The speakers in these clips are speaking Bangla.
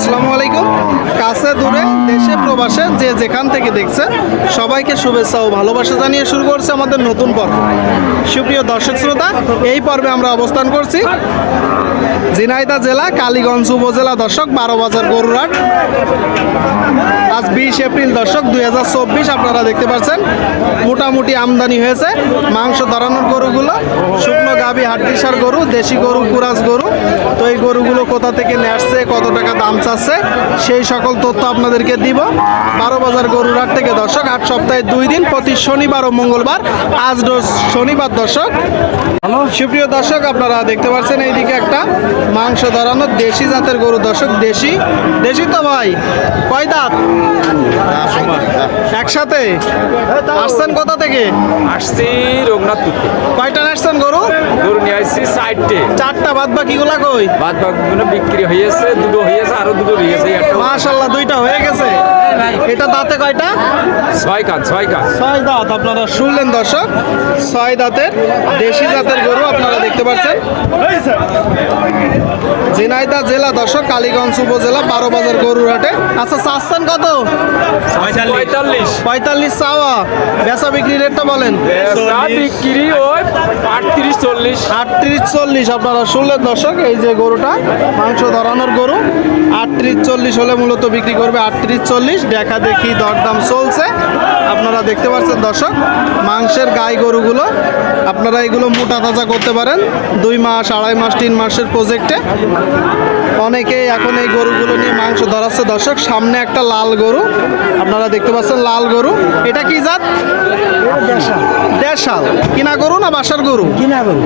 আসসালামু আলাইকুম। কাছে, দূরে, দেশে, প্রবাসে, যে যেখান থেকে দেখছে, সবাইকে শুভেচ্ছা ও ভালোবাসা জানিয়ে শুরু করছে আমাদের নতুন পর্ব। সুপ্রিয় দর্শক শ্রোতা, এই পর্বে আমরা অবস্থান করছি ঝিনাইদহ জেলা, কালীগঞ্জ উপজেলা দর্শক বারো বাজার গরুরাট আজ বিশ এপ্রিল দর্শক, দুই হাজার চব্বিশ আপনারা দেখতে পাচ্ছেন, মোটামুটি আমদানি হয়েছে, মাংস ধরানোর গরুগুলো, শুকনো গাভী হাড্ডিসার গরু, দেশি গরু, কুরাস গরু, তো এই গরুগুলো কোথা থেকে নিয়ে আসছে, কত টাকা দাম চাচ্ছে, সেই সকল তথ্য আপনাদেরকে দিব। বারো বাজার গরুর হাট থেকে দর্শক আট সপ্তাহে দুই দিন প্রতি শনিবার ও মঙ্গলবার আজ রোজ শনিবার দর্শক। সুপ্রিয় দর্শক আপনারা দেখতে পাচ্ছেন এইদিকে একটা মাংস ধরানো দেশি জাতের গরু। দর্শক দেশি? দেশি তো ভাই। কয় দাঁত? একসাথে? আসছেন কোথা থেকে? আসছি রঘুনাথপুর কয়টা আসছেন গরু? গরু নিয়ে আসছি সাইডটে চারটা বাদ বাকিগুলা কই? বাদ বাকিগুলো বিক্রি হয়েছে দুটো হয়েছে আরও দুটো রয়েছে এই একটা। মাশাল্লাহ দুইটা হয়ে গেছে। এটা দাঁতে কয়টা? ছয় কাজ ছয় কাজ ছয় দাঁত আপনারা শুনলেন দর্শক। ছয় দাঁতের দেশি জাতের দেখতে পাচ্ছেন ঝিনাইদা জেলা দর্শক কালীগঞ্জ উপজেলা বারো বাজার গরুর হাটে আচ্ছা চাচ্ছেন কত? পঁয়তাল্লিশ। পঁয়তাল্লিশ। চাওয়া। বেচা বিক্রি রেটটা বলেন। বিক্রি ওই আটত্রিশ চল্লিশ। আটত্রিশ চল্লিশ আপনারা শুনলেন দর্শক এই যে গরুটা মাংস ধরানোর গরু। আটত্রিশ চল্লিশ হলে মূলত বিক্রি করবে আটত্রিশ চল্লিশ। দেখা দেখি দরদাম চলছে। আপনারা দেখতে পাচ্ছেন দর্শক মাংসের গাই গরুগুলো আপনারা এগুলো মোটা তাজা করতে পারেন। দুই মাস আড়াই মাস তিন মাসের প্রজেক্টে অনেকেই এখন এই গরুগুলো নিয়ে মাংস ধরাচ্ছে। দর্শক সামনে একটা লাল গরু। আপনারা দেখতে পাচ্ছেন লাল গরু। এটা কি জাত? দেশাল। কিনা গরু না বাসার গরু? কিনা গরু।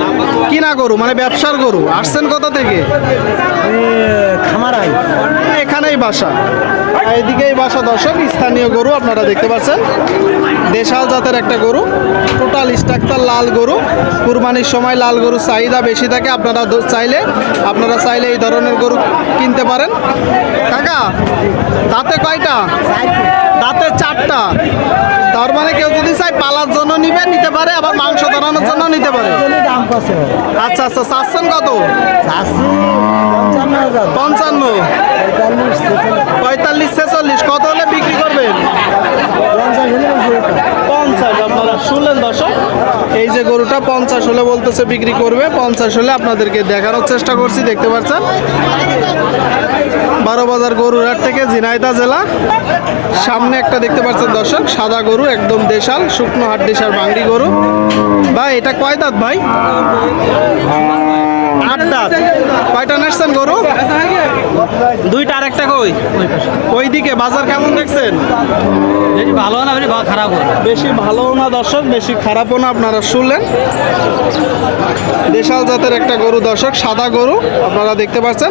কিনা গরু মানে ব্যবসার গরু। আসছেন কোথা থেকে? খামার আই এখানেই বাসা। এদিকেই বাসা দর্শক স্থানীয় গরু আপনারা দেখতে পাচ্ছেন। দেশাল জাতের একটা গরু। টোটাল স্ট্রাকচার লাল গরু। কুরবানির সময় লাল গরু চাহিদা বেশি থাকে আপনারা চাইলে আপনারা চাইলে এই ধরনের গরু কিনতে পারেন। কাকা দাঁতে কয়টা? দাঁতে চারটা। তার মানে কেউ যদি চাই পালার জন্য নিবে নিতে পারে আবার মাংস ধরানোর জন্য নিতে পারে। আচ্ছা আচ্ছা চাচ্ছেন কত? পঞ্চান্ন হাজার পঞ্চান্ন পঁয়তাল্লিশ ছেচল্লিশ, পঁয়তাল্লিশ ছেচল্লিশ কত হলে বিক্রি করবেন পঞ্চাশ হলে বেশি হতো। পঞ্চাশ আপনারা শুনলেন দর্শক এই যে গরুটা পঞ্চাশ হলে বলতেছে বিক্রি করবে, পঞ্চাশ হলে আপনাদেরকে দেখানোর চেষ্টা করছি, দেখতে পাচ্ছেন? বারো বাজার গরুর হাট থেকে ঝিনাইদা জেলা। সামনে একটা দেখতে পাচ্ছেন দর্শক, সাদা গরু, একদম দেশাল, শুকনো হাট দেশাল বাঙ্গি গরু। ভাই, এটা কয় দাঁত ভাই? আট দাঁত কয়টা নাচছেন গরু? দুইটা আর একটা কই? ওইদিকে বাজার কেমন দেখছেন? বেশি ভালো না বেশি খারাপ বেশি ভালোও না দর্শক বেশি খারাপও না আপনারা শুনলেন। দেশাল জাতের একটা গরু দর্শক সাদা গরু আপনারা দেখতে পাচ্ছেন।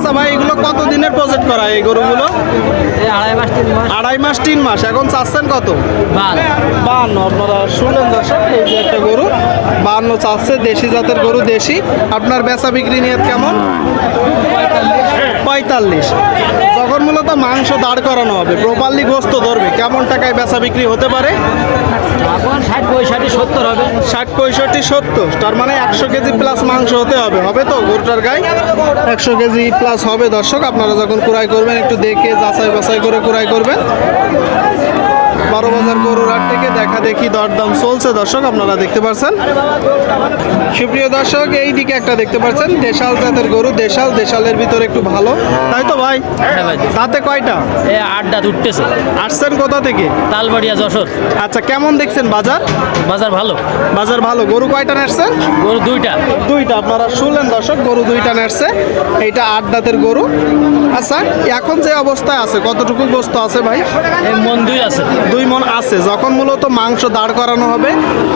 আচ্ছা ভাই এগুলো কত দিনের প্রজেক্ট করা এই গরুগুলো? আড়াই মাস তিন মাস। আড়াই মাস তিন মাস। এখন চাচ্ছেন কত? বান্ন। আপনারা শুনলেন দর্শক এই যে একটা গরু। বান্ন চাচ্ছে দেশি জাতের গরু দেশি। আপনার বেচা বিক্রি নিয়ে কেমন? পঁয়তাল্লিশ। যখন মূলত মাংস দাঁড় করানো হবে প্রপারলি গোস্ত ধরবে কেমন টাকায় বেচা বিক্রি হতে পারে? ষাট পঁয়ষট্টি, সত্তর হবে। ষাট পঁয়ষট্টি, সত্তর। তার মানে একশো কেজি প্লাস মাংস হতে হবে। হবে তো একশো কেজি প্লাস হবে দর্শক। আপনারা যখন ক্রয় করবেন, একটু দেখে যাচাই বাছাই করে ক্রয় করবেন। বারো বাজার গরুর হাট থেকে দেখা দেখি দরদাম চলছে দর্শক আপনারা দেখতে পাচ্ছেন সুপ্রিয় দর্শক এই দিকে একটা দেখতে পাচ্ছেন দেশাল জাতের গরু দেশাল দেশালের ভিতরে একটু ভালো। তাই তো ভাই? হ্যাঁ তাতে কয়টা? এই আড্ডা উঠতেছে আসছেন কোথা থেকে? তালবাড়িয়া যশোর। আচ্ছা কেমন দেখছেন বাজার? বাজার ভালো। বাজার ভালো। গরু কয়টা নাচছেন গরু দুইটা। দুইটা। আপনারা শুনলেন দর্শক গরু দুইটা নাড়ছে। এইটা আট দাঁতের গরু। আচ্ছা এখন যে অবস্থায় আছে কতটুকু বস্তু আছে ভাই? মন দুই আছে। দুই মন আছে যখন মূলত মাংস দাঁড় করানো হবে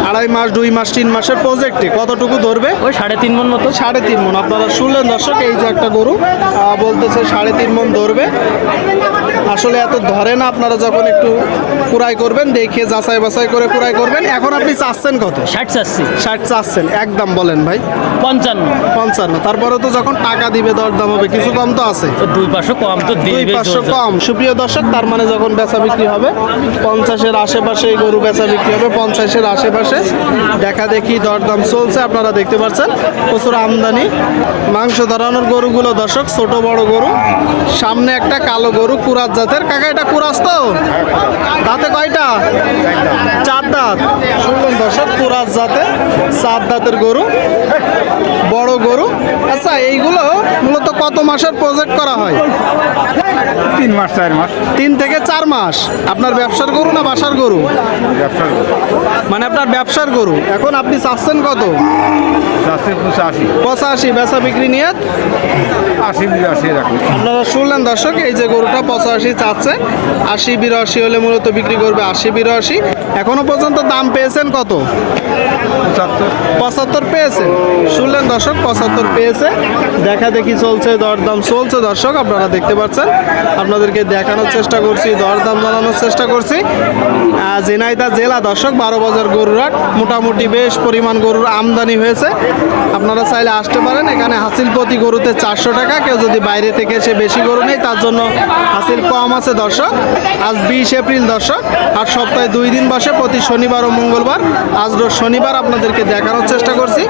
আড়াই মাস দুই মাস তিন মাসের প্রজেক্টে কতটুকু ধরবে? ওই সাড়ে তিন মন মতো। সাড়ে তিন মন। আপনারা শুনলেন দর্শক এই যে একটা গরু বলতেছে সাড়ে তিন মন ধরবে। আসলে এত ধরে না আপনারা যখন একটু কুড়াই করবেন দেখে যাচাই বাছাই করে কুড়াই করবেন। এখন আপনি চাচ্ছেন কত? ষাট চাচ্ছি। ষাট চাচ্ছেন একদম বলেন ভাই। পঞ্চান্ন। পঞ্চান্ন। তারপরে তো যখন টাকা দিবে দরদাম হবে কিছু কম তো আছে। দুই পাঁচশো কম তো দুই পাঁচশো কম। সুপ্রিয় দর্শক তার মানে যখন বেচা বিক্রি হবে পঞ্চাশের আশেপাশে এই গরু বেচা বিক্রি হবে। পঞ্চাশের আশেপাশে দেখা দেখি দরদাম চলছে, আপনারা দেখতে পাচ্ছেন। প্রচুর আমদানি। মাংস ধরানোর গরুগুলো দর্শক, ছোট বড় গরু। সামনে একটা কালো গরু, কুরাত জাতের। কাকা, এটা কুরাস তো দাঁতে কয়টা? চার দাঁত। শুনলেন দর্শক কুরাস জাতের চার দাঁতের গরু, বড় গরু। আচ্ছা এইগুলো কত মাসের প্রজেক্ট করা হয়? তিন মাস চার মাস। তিন থেকে চার মাস। আপনার ব্যবসার গরু না বাসার গরু? মানে আপনার ব্যবসার গরু? এখন আপনি চাচ্ছেন কত? পঁচাশি। পঁচাশি বেচা বিক্রি নিয়ে? আশি বিরাশি রাখুন আপনারা শুনলেন দর্শক এই যে গরুটা পঁচাশি চাচ্ছে। আশি বিরাশি হলে মূলত বিক্রি করবে আশি বিরাশি। এখনও পর্যন্ত দাম পেয়েছেন কত? পঁচাত্তর। পঁচাত্তর পেয়েছে শুনলেন দর্শক পঁচাত্তর পেয়েছে। দেখা দেখি চলছে দরদাম চলছে। দর্শক, আপনারা দেখতে পাচ্ছেন, আপনাদেরকে দেখানোর চেষ্টা করছি, দরদাম জানানোর চেষ্টা করছি। ঝিনাইদহ জেলা, দর্শক, বারো বাজার গরুরাট মোটামুটি বেশ পরিমাণ গরুর আমদানি হয়েছে। আপনারা চাইলে আসতে পারেন, এখানে হাসিল প্রতি গরুতে চারশো টাকা। কেউ যদি বাইরে থেকে এসে বেশি গরু নেই তার জন্য হাসিল কম আছে, দর্শক। আজ বিশ এপ্রিল, দর্শক, আর সপ্তাহে দুই দিন বসে প্রতি শনিবার ও মঙ্গলবার। আজ রোজ শনিবার আপনাদেরকে দেখানোর চেষ্টা করছি।